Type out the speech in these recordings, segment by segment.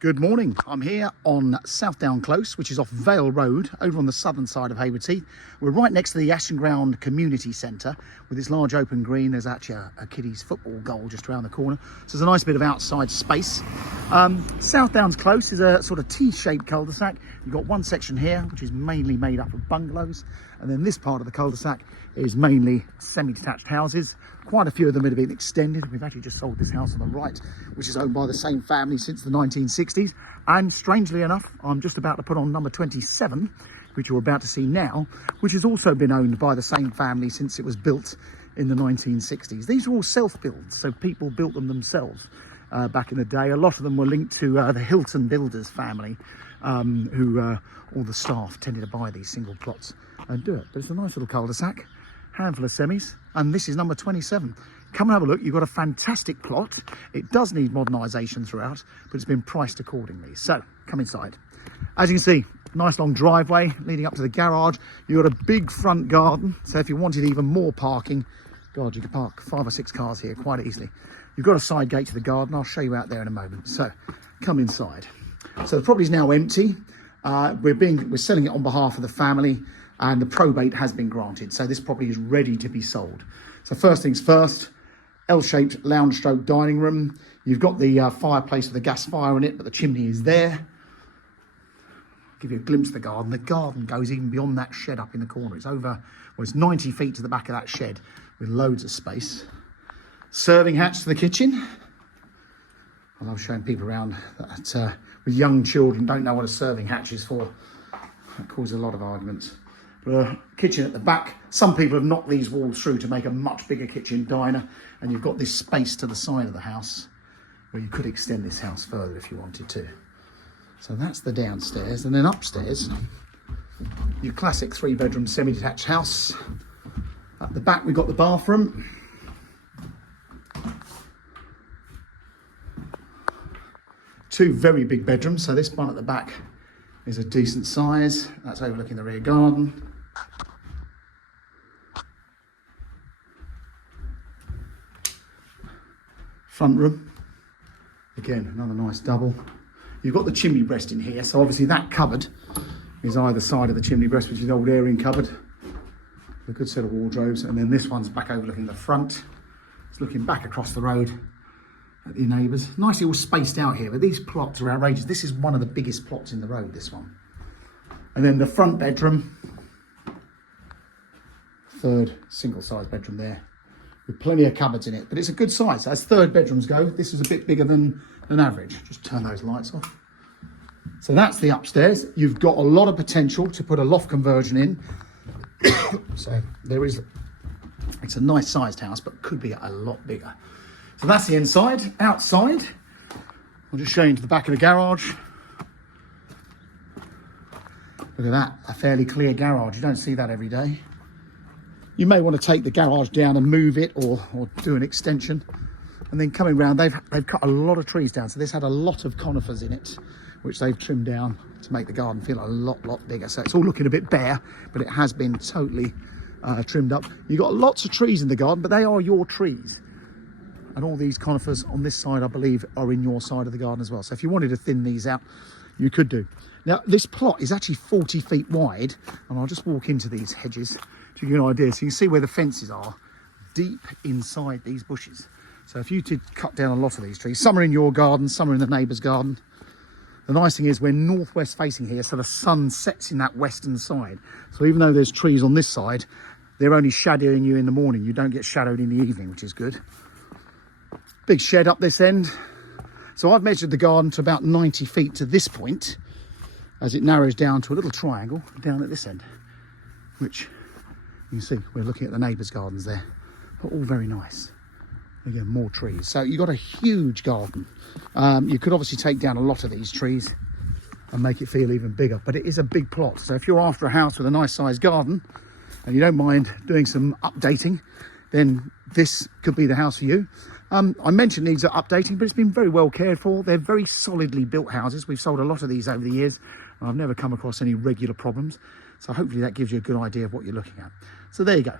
Good morning. I'm here on Southdown Close, which is off Vale Road, over on the southern side of Haywards Heath. We're right next to the Ashton Ground Community Centre with this large open green. There's actually a kiddies football goal just around the corner. So there's a nice bit of outside space. Southdown's Close is a sort of T-shaped cul-de-sac. You've got one section here, which is mainly made up of bungalows. And then this part of the cul-de-sac is mainly semi-detached houses. Quite a few of them have been extended. We've actually just sold this house on the right, which is owned by the same family since the 1960s. And strangely enough, I'm just about to put on number 27, which you're about to see now, which has also been owned by the same family since it was built in the 1960s. These are all self-builds, so people built them themselves back in the day. A lot of them were linked to the Hilton Builders family, who all the staff tended to buy these single plots and do it. But it's a nice little cul-de-sac, handful of semis, and this is number 27. Come and have a look. You've got a fantastic plot. It does need modernisation throughout, but it's been priced accordingly. So come inside. As you can see, nice long driveway leading up to the garage. You've got a big front garden, so if you wanted even more parking, God, you could park 5 or 6 cars here quite easily. You've got a side gate to the garden. I'll show you out there in a moment. So come inside. So the property is now empty. We're selling it on behalf of the family, and the probate has been granted. So this property is ready to be sold. So first things first, L-shaped lounge stroke dining room. You've got the fireplace with a gas fire in it, but the chimney is there. I'll give you a glimpse of the garden. The garden goes even beyond that shed up in the corner. It's over, well, it's 90 feet to the back of that shed with loads of space. Serving hatch to the kitchen. I love showing people around that with young children don't know what a serving hatch is for. That causes a lot of arguments. But a kitchen at the back. Some people have knocked these walls through to make a much bigger kitchen diner, and you've got this space to the side of the house where you could extend this house further if you wanted to. So that's the downstairs, and then upstairs, your classic 3-bedroom semi-detached house. At the back we've got the bathroom. Two very big bedrooms, so this one at the back is a decent size. That's overlooking the rear garden. Front room, again, another nice double. You've got the chimney breast in here, so obviously that cupboard is either side of the chimney breast, which is an old airing cupboard. A good set of wardrobes, and then this one's back overlooking the front. It's looking back across the road at your neighbours. Nicely all spaced out here, but these plots are outrageous. This is one of the biggest plots in the road, this one. And then the front bedroom, third single-sized bedroom there, with plenty of cupboards in it, but it's a good size. As third bedrooms go, this is a bit bigger than average. Just turn those lights off. So that's the upstairs. You've got a lot of potential to put a loft conversion in. So there is, it's a nice sized house, but could be a lot bigger. So that's the inside. Outside, I'll just show you into the back of the garage. Look at that, a fairly clear garage. You don't see that every day. You may want to take the garage down and move it, or do an extension. And then coming round, they've cut a lot of trees down. So this had a lot of conifers in it, which they've trimmed down to make the garden feel a lot bigger. So it's all looking a bit bare, but it has been totally trimmed up. You've got lots of trees in the garden, but they are your trees. And all these conifers on this side, I believe, are in your side of the garden as well. So if you wanted to thin these out, you could do. Now, this plot is actually 40 feet wide, and I'll just walk into these hedges to give you an idea. So you can see where the fences are, deep inside these bushes. So if you did cut down a lot of these trees, some are in your garden, some are in the neighbour's garden. The nice thing is we're northwest facing here, so the sun sets in that western side. So even though there's trees on this side, they're only shadowing you in the morning. You don't get shadowed in the evening, which is good. Big shed up this end. So I've measured the garden to about 90 feet to this point, as it narrows down to a little triangle down at this end, which you can see we're looking at the neighbours' gardens there, but all very nice. Again, more trees. So you've got a huge garden. You could obviously take down a lot of these trees and make it feel even bigger, but it is a big plot. So if you're after a house with a nice sized garden and you don't mind doing some updating, then this could be the house for you. I mentioned needs are updating, but it's been very well cared for. They're very solidly built houses. We've sold a lot of these over the years, and I've never come across any regular problems. So hopefully that gives you a good idea of what you're looking at. So there you go.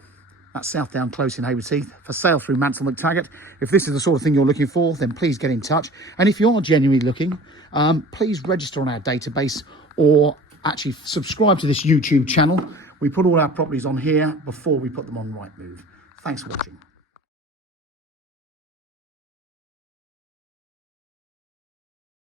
That's Southdown Close in Haywards Heath, for sale through Mansell McTaggart. If this is the sort of thing you're looking for, then please get in touch. And if you are genuinely looking, please register on our database or actually subscribe to this YouTube channel. We put all our properties on here before we put them on Rightmove. Thanks for watching.